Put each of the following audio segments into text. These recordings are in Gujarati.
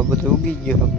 આખો બધો ઉગી ગયો હવે।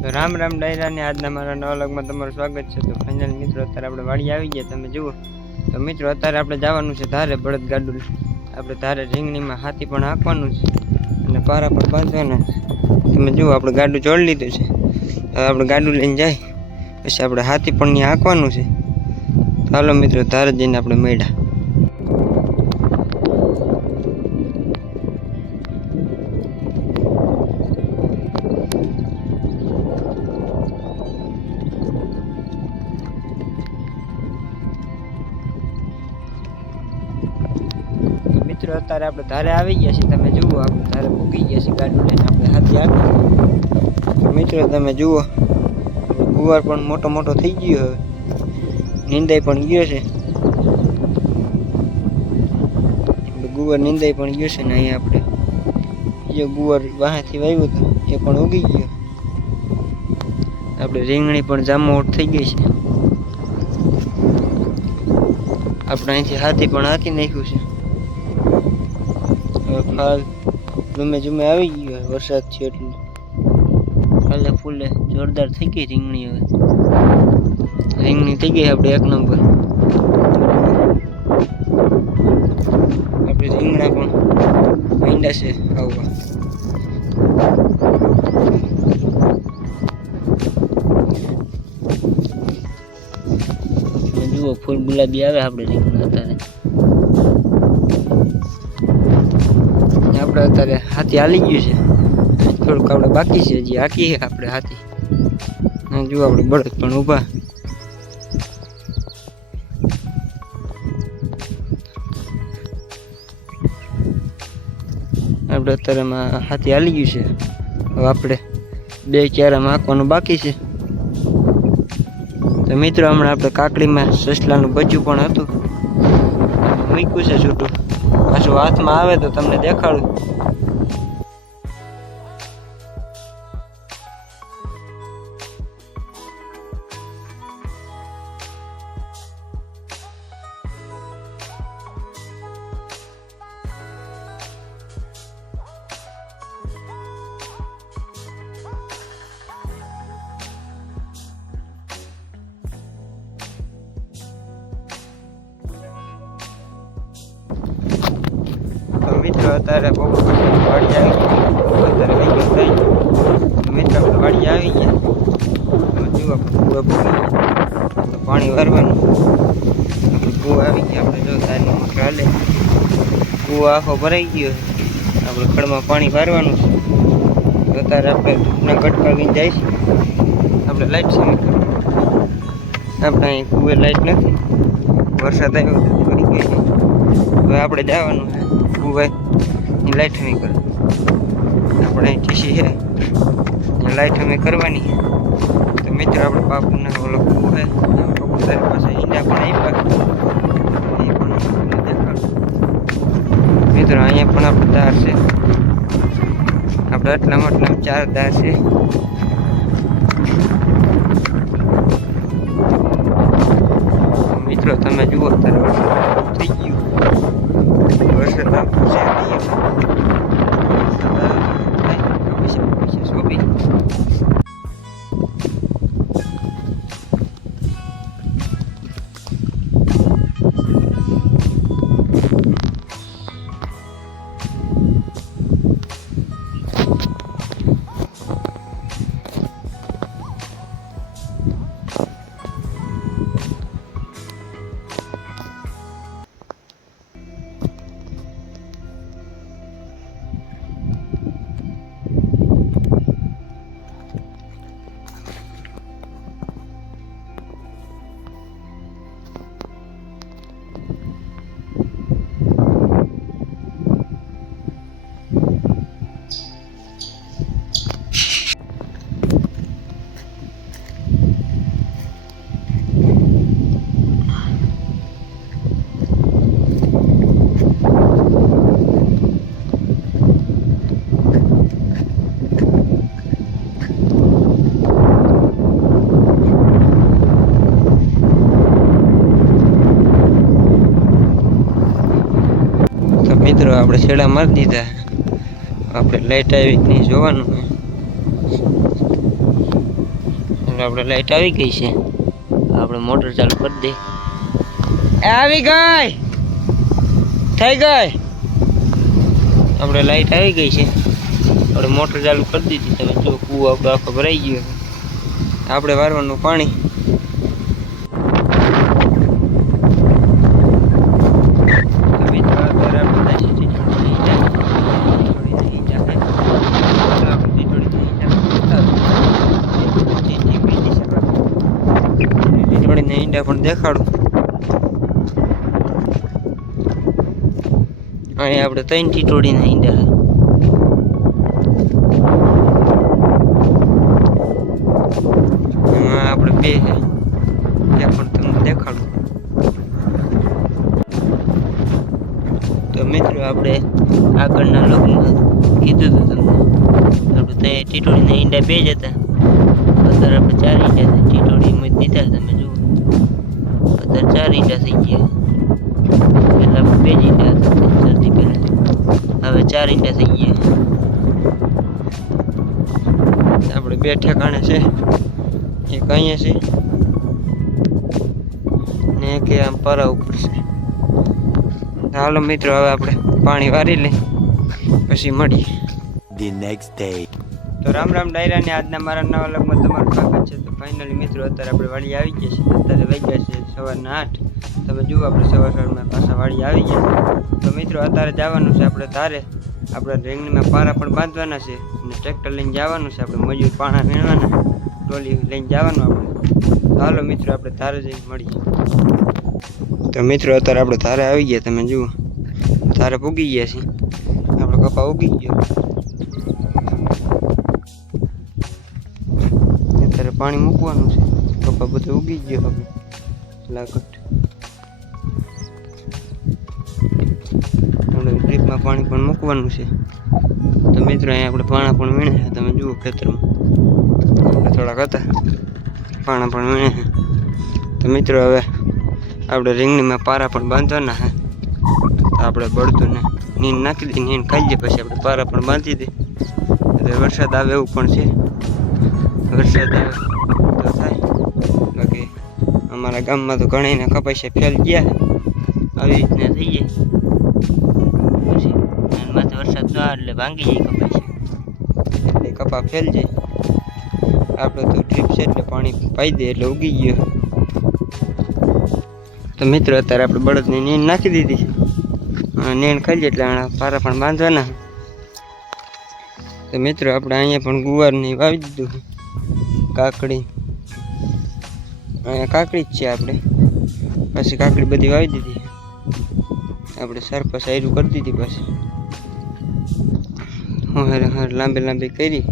તો રામ રામ ડાયરા ને આજના મારા નવા વ્લોગમાં તમારું સ્વાગત છે। તો ફાઇનલ મિત્રો અત્યારે આપણે વાડી આવી ગયા, તમે જુઓ। તો મિત્રો અત્યારે આપણે જવાનું છે ધારે બળદ ગાડું, આપણે ધારે રીંગણીમાં હાથી પણ હાંકવાનું છે અને પારા પર બાંધવાના છે। તમે જુઓ આપણે ગાડું જોડી લીધું છે, હવે આપણે ગાડું લઈને જાય પછી આપણે હાથી પણ ત્યાં હાંકવાનું છે। ચાલો મિત્રો ધારે જઈને આપણે મળ્યા। મિત્રો અત્યારે આપણે ધારે આવી ગયા છીએ, તમે જુઓ આપણે ધારે પૂગી ગયા છીએ ગાડું લઈને, આપણે હાથી આપી। મિત્રો તમે જુઓ ગુવાર પણ મોટો મોટો થઈ ગયો, હવે નીંદાઈ પણ ગયો છે, ગુવાર નીંદાઈ પણ ગયો છે ને અહીંયા આપણે જે ગુવાર વાહેથી વાવ્યું હતું એ પણ ઉગી ગયો। આપણે રીંગણી પણ જામોટ થઈ ગઈ છે, આપણે અહીંથી હાથી પણ હાથી નાખ્યું છે। હાલ જુમે જુમે આવી ગયો વરસાદ છે એટલે ફાલે ફૂલે જોરદાર થઈ ગઈ રીંગણી। હવે રીંગણી થઈ ગઈ આપણે એક નંબર। આપણે રીંગણા પણ મીંડા છે આવવા। જુઓ ફૂલ ગુલાબી આવે આપણે રીંગણા અત્યારે। આપણે અત્યારે હાથી હાલી ગયું છે, થોડુંક આપણે બાકી છે, હજી હાકી છે આપણે હાથી। જુઓ આપણે બળદ પણ ઊભા। આપણે અત્યારે હાથી હાલી ગયું છે, હવે આપણે બે ક્યારામાં હાંકવાનું બાકી છે। તો મિત્રો હમણાં આપણે કાકડીમાં સસલાનું બચ્ચું પણ હતું, મૂક્યું છે છૂટું, પાછું હાથમાં આવે તો તમને દેખાડું। તો મિત્રો અત્યારે બહુ વાડી આવી ગઈ, અત્યારે વાગ્યું થઈ ગયું। તો મિત્રો આપણે વાડી આવી ગયા, જુઓ કૂવા તો પાણી વારવાનું, કૂવા આવી ગયા આપણે, જો તારની મોટર હાલે, કૂવો આખો ભરાઈ ગયો, આપણે ખડમાં પાણી વારવાનું છે। તો અત્યારે આપણે ધૂપના કટકા લઈને જઈશું, આપણે લાઈટ સામે કરવાની, આપણે અહીં કૂવે લાઈટ નથી, વરસાદ આવ્યો તો પડી ગઈ, હવે આપણે જવાનું છે કૂવે લાઈટ હમી કરે, આપણે ટીસી છે લાઈટ હમી કરવાની છે। તો મિત્રો આપણે બાપુના ઓલો કૂવો છે, કબૂતર પાસે ઈંડા પણ આપ્યા, એ પણ દેખાડું। મિત્રો અહીંયા પણ આપણે દાર છે, આપણે આટલા માટલા 4 દાર છે। મિત્રો તમે જુઓ અત્યારે વરસાદ થઈ ગયું, વરસાદ આવતો છે શોભી। મિત્રો આપણે છેડા મારી દીધા. આપણે લાઈટ આવી નહીં જોવાનું હોય. આપણે લાઈટ આવી ગઈ છે. આપણે મોટર ચાલુ કરી દે. આવી ગઈ થઈ ગઈ. આપણે લાઈટ આવી ગઈ છે. આપણે મોટર ચાલુ કરી દીધી. તમે જો કૂવો આપણો આખો ભરાઈ ગયો. આપણે વારવાનું પાણી. ઈંડા પણ દેખાડું. અહીંયા આપણે 3 ટીટોડીના ઈંડા. એમાં આપણે 2 છે. ત્યાં પણ તમને દેખાડું. તો મિત્રો આપણે આગળના લોકમાં કીધું હતું તમને. આપણે ટીટોડીના ઈંડા 2 જ હતા. અત્યારે આપણે 4 ઈંડા છે. ટીટોડીમાં દીધા તમે જુઓ. અત્યારે 4 ઈંડા થઈ ગયા. પહેલા 2 જ ઈંડા હતા જલ્દી પહેલા. હવે 4 ઈંડા થઈ ગયા. આપણે 2 ઠેકાણે છે. એક અહીંયા છે ને એક આમ પરા ઉપર છે. હાલો મિત્રો હવે આપણે પાણી વારી લઈ પછી મળીએ. The next day. તો રામ રામ ડાયરા ને આજના મારા નવા વ્લોગમાં તમારું સ્વાગત છે. તો ફાઇનલી મિત્રો અત્યારે આપણે વાડી આવી ગયા છે. અત્યારે વાગ્યા છે સવારના 8. તમે જુઓ આપણે સવારમાં પાછા વાડી આવી ગયા. તો મિત્રો અત્યારે જવાનું છે આપણે ધારે. આપણે રેંગણીમાં પારા પણ બાંધવાના છે અને ટ્રેક્ટર લઈને જવાનું છે. આપણે મજૂર પાણા વીણવાના, ટોલી લઈને જવાનું આપણે. હાલો મિત્રો આપણે ધારે જઈને મળીએ. તો મિત્રો અત્યારે આપણે ધારે આવી ગયા. તમે જુઓ ધારે પૂગી ગયા છીએ. આપણો કપા ઉગી ગયો. અત્યારે પાણી મૂકવાનું છે. કપા બધું ઉગી ગયો. હવે લાગટ આપણે ડ્રીપમાં પાણી પણ મૂકવાનું છે. તો મિત્રો અહીંયા આપણે પાણા પણ વીણે છે. તમે જુઓ ખેતરમાં આપણે થોડાક હતા પાણા પણ વીણે છે. તો મિત્રો હવે આપણે રીંગણીમાં પારા પણ બાંધવાના છે. તો આપણે બળતું ને નીંદ નાખી દઈએ. નીંદ ખાઈ જાય પછી આપણે પારા પણ બાંધી દઈએ. એટલે વરસાદ આવે એવું પણ છે. વરસાદ આવે તો થાય. બાકી અમારા ગામમાં તો ઘણા કપાસિયા ફેલ ગયા. આવી રીતના થઈ જાય. પછી એમાં વરસાદ ન આવે એટલે ભાંગી જાય કપાસિયા. એટલે કપા ફેલ જાય. આપણે તો ડ્રીપ છે એટલે પાણી પાઈ દે એટલે ઉગી ગયો. તો મિત્રો અત્યારે આપણે બળદની નીંદ નાખી દીધી. નીંદ ખાઈ જાય એટલે પારા પણ બાંધવાના. તો મિત્રો આપણે અહીંયા પણ ગુવારની વાવી દીધું. કાકડી અહીંયા કાકડી જ છે. આપણે પછી કાકડી બધી વાવી દીધી. આપણે સરપસ આયરું કરી દીધી. પછી હું લાંબી લાંબી કરી.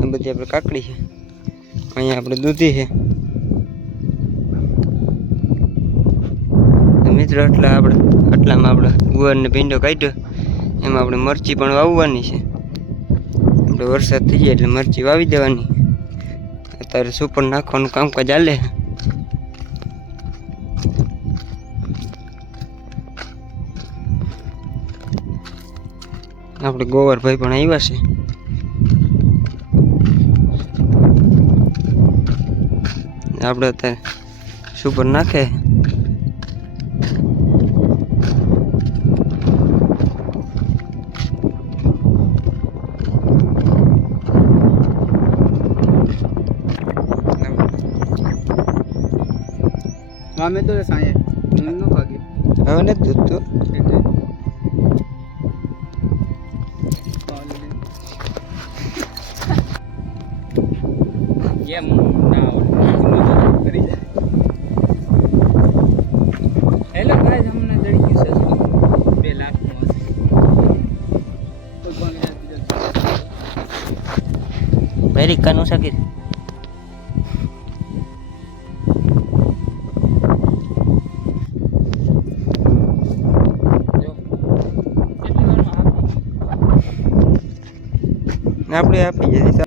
આ બધી આપણે કાકડી છે. અહીંયા આપણે દૂધી છે. મિત્રો આટલામાં આપણે ગુવારને ભીંડો કાઢ્યો. એમાં આપણે મરચી પણ વાવવાની છે. આપણે વરસાદ થઈ જાય એટલે મરચી વાવી દેવાની. અત્યારે સુપર નાખવાનું કામકાજ ચાલે. આપણે ગોવરભાઈ પણ આવ્યા છે. આપણે અત્યારે સુપર નાખે. અમે તો સાંજે ન ભાગે હવે ને દૂધ તો એમ ના કરી જાય. હેલો ગાઈસ, અમને જડી ગયું છે 2 લાખનું હશે. વેરી કાનું શકીર આપણે આપી જઈએ.